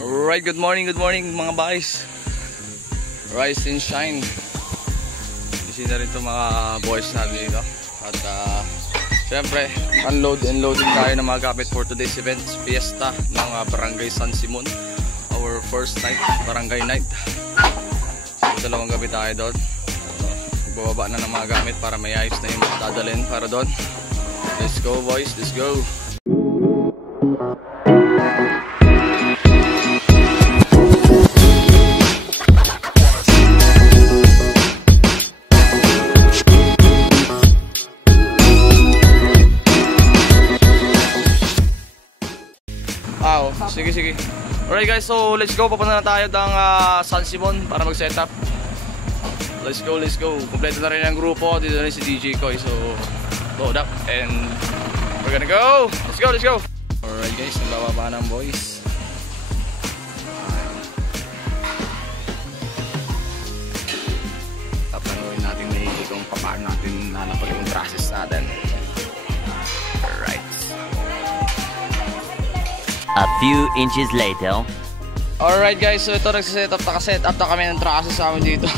Alright, good morning mga boys. Rise and shine. Isi na rin itong mga boys natin dito. At syempre, unload and loading tayo ng mga gamit for today's event. Fiesta ng Barangay San Simon. Our first night, barangay night. So, dalawang gabi tayo doon. Magbababa na ng mga gamit para may ayos na yung dadalhin para doon. Let's go boys, let's go. Sige. Alright guys, so let's go. Papunta na tayo ng San Simon para mag-setup. Let's go. Kompleto na rin ang grupo. Dito na rin si DJ Koy. So, load up and we're gonna go. Let's go. Alright guys, nagbababa ng boys. Tapanuin natin maigi kung paano natin nanapag yung process natin. Alright. A few inches later. Alright guys, so ito nagsiset up na kami ng trusses sa amin dito.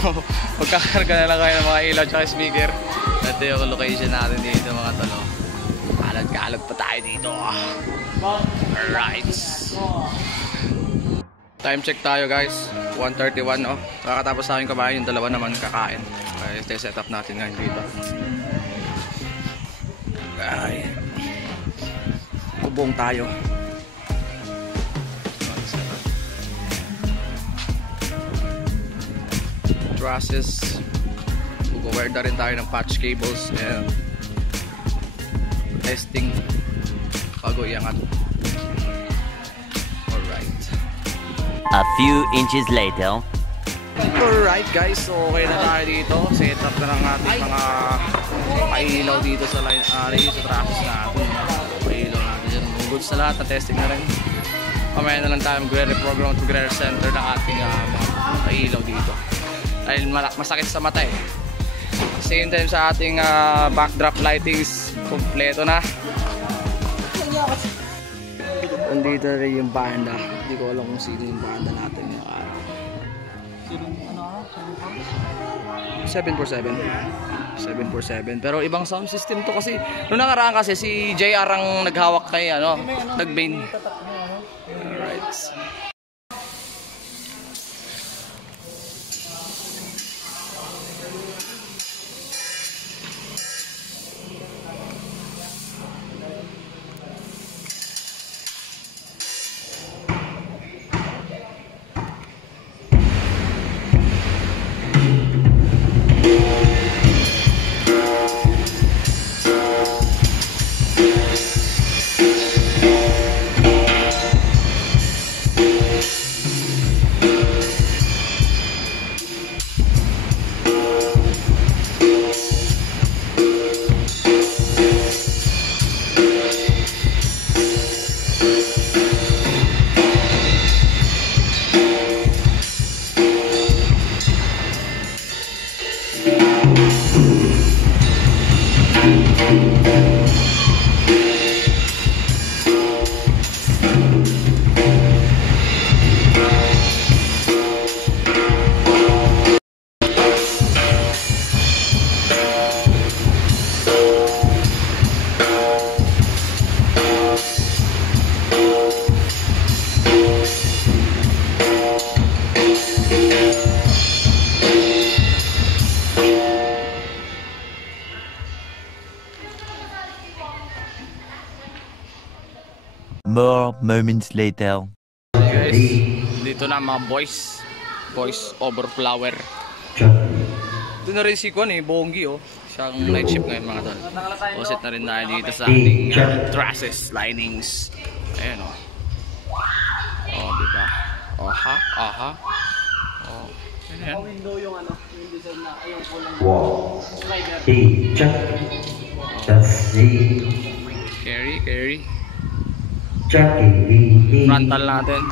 Magkakarga na lang kayo ng mga ilaw at speaker. Ito yung location natin dito mga talo. Kalag pa tayo dito. Alright. Time check tayo guys, 1:31 oh. Kakatapos sa akin kumain, yung dalawa naman kakain. Okay, ito yung setup natin ngayon dito. Ay. Kubong tayo. Trusses. Mag-wire na rin tayo ng patch cables and testing bago iangat. Alright. A few inches later. Alright guys, so okay na tayo dito. Set up na lang ating mga pailaw dito sa line area sa trusses natin. Pailaw natin dyan. Goods na lahat, na testing na rin. Mamaya na lang tayo magre-reprogram at magre-recenter ng ating mga pailaw dito. Dahil masakit sa mata eh. Same time sa ating backdrop lightings, kompleto na. Nandito rin yung banda. Hindi ko alam kung sino yung banda natin. 747. Pero ibang sound system to kasi. Noong nakaraan kasi si JR ang naghawak kay nag-bane. Alright. More moments later. Guys, dito na mga boys over flower. Doon na rin si Kwan Bongi siyang night shift ngayon mga tol. Poset na rin tayo dito sa ating trusses, linings. Ayan diba? Aha. Ayan. Window yung yung design na yung kulang. Wow. Carry. Chucky. Frontal natin.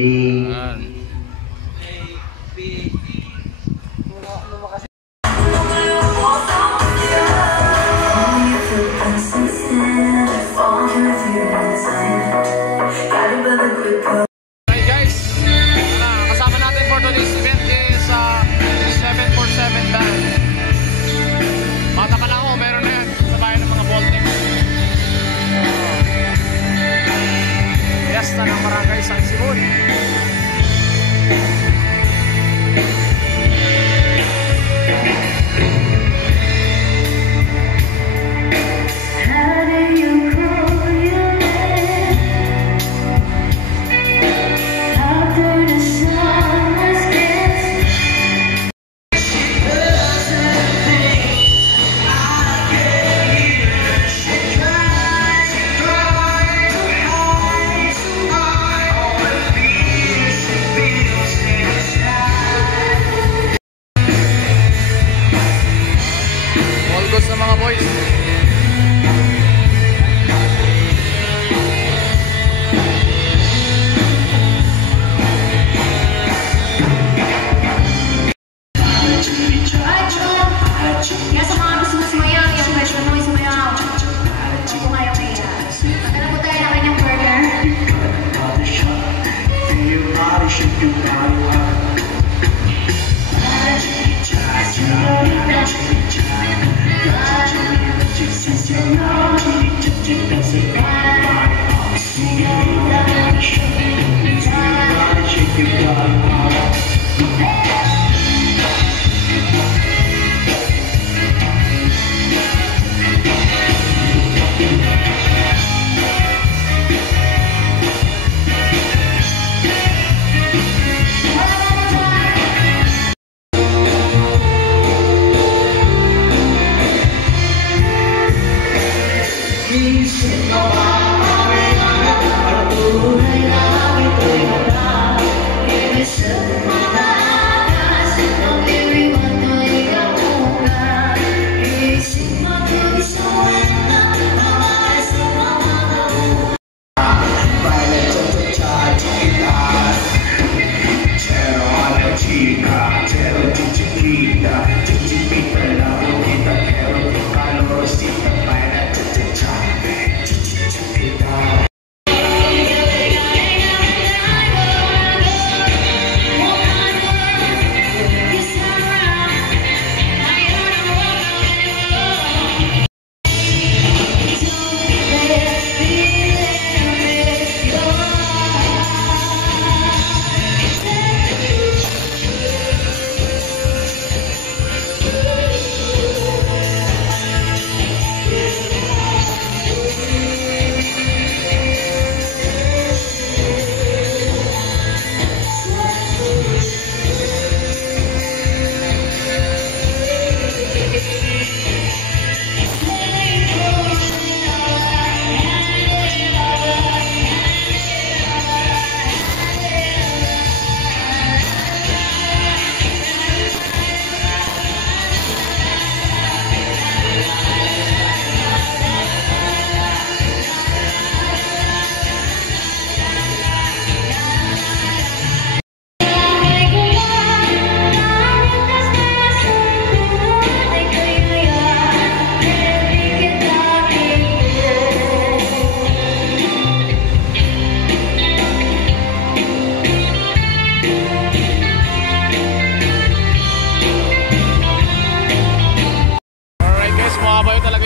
Ayan.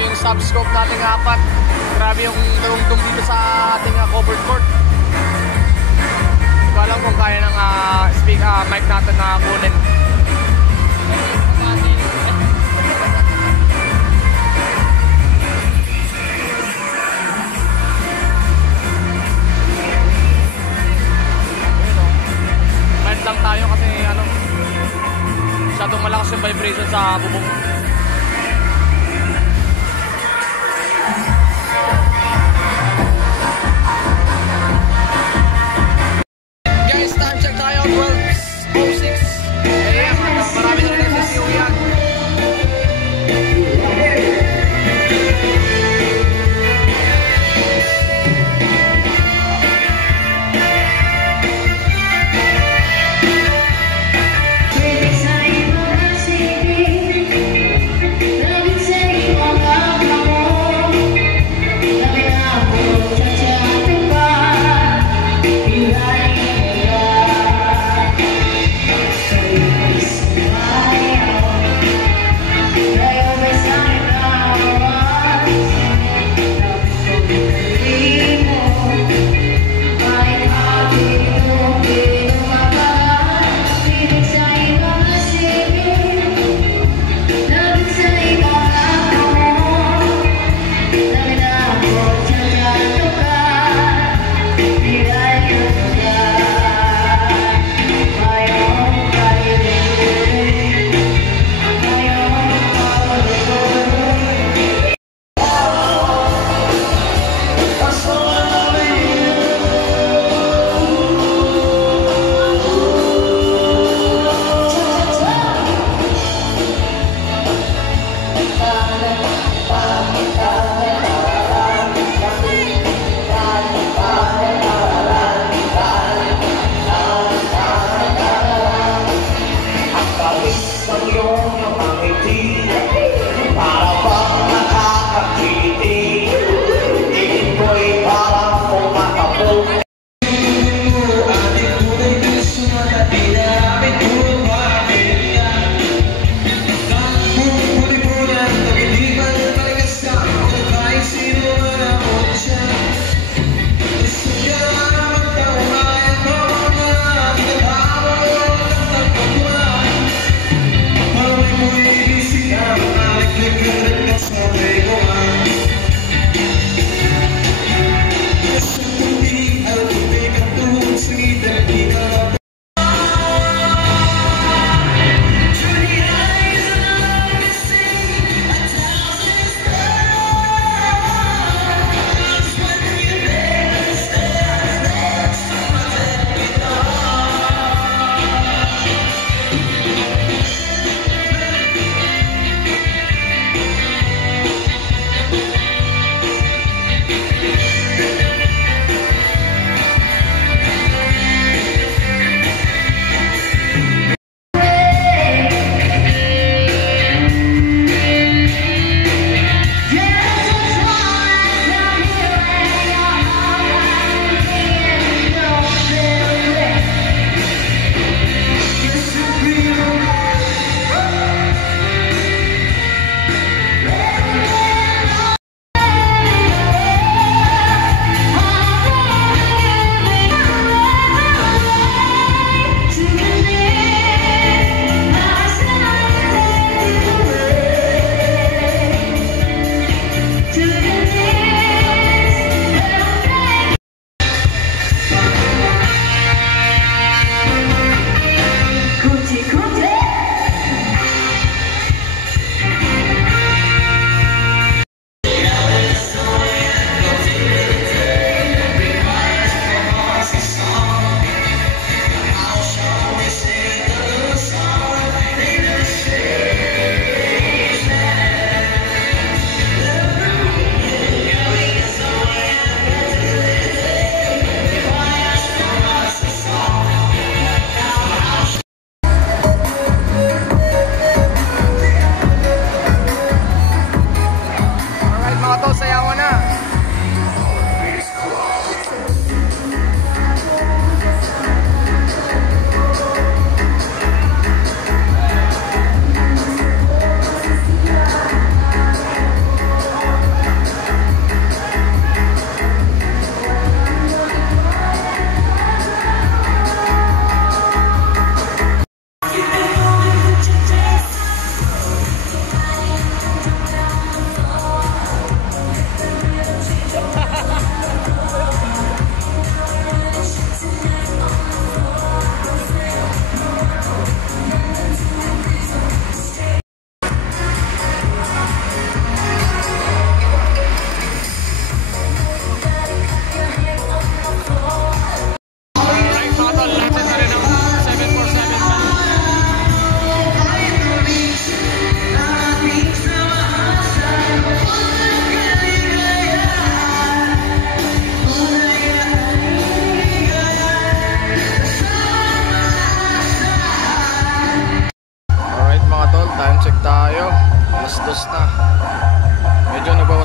yung subscope natin apat. Grabe yung tungtong dito sa ating covered court. Hindi ko alam kung kaya ng mic natin na kunin. Mic lang tayo kasi masyadong malakas yung vibration sa bubong. Guys, time check tayo, 12:06 AM. Marami na rin nagsisiyo yan.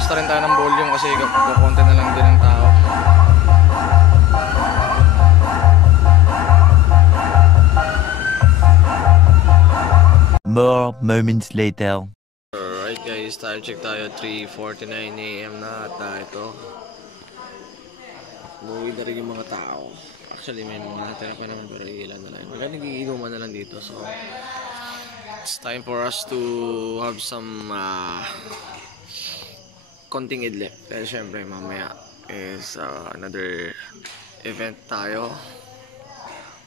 magbabawas na rin tayo ng volume kasi kukunti na lang din ang tao. More moments later. Alright guys, time check tayo, 3:49 AM na at ito umuwi na rin yung mga tao. Actually may mga natira pa naman pero ilan na lang. Wala nagiinuman na lang dito, so it's time for us to have some konting idlip. Dahil syempre mamaya is another event tayo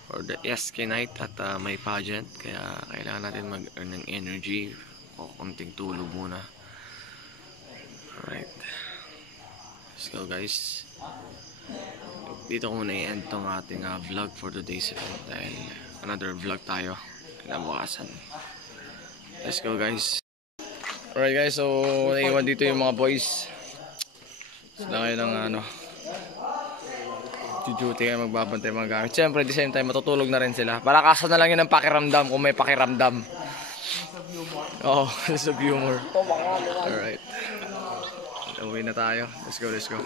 for the SK night at may pageant, kaya kailangan natin mag-earn ng energy o konting tulog muna. Alright, let's go guys. Dito ko muna i-end tong ating vlog for today's event dahil another vlog tayo kinabukasan. Let's go guys. Alright guys, so naiwan dito yung mga boys. Sila kayo ng duty kayo magbabantay mga gamit. Siyempre, at the same time, matutulog na rin sila. Palakasan na lang yun ng pakiramdam kung may pakiramdam. Oo, sense of humor. Alright. Uwi na tayo. Let's go, let's go.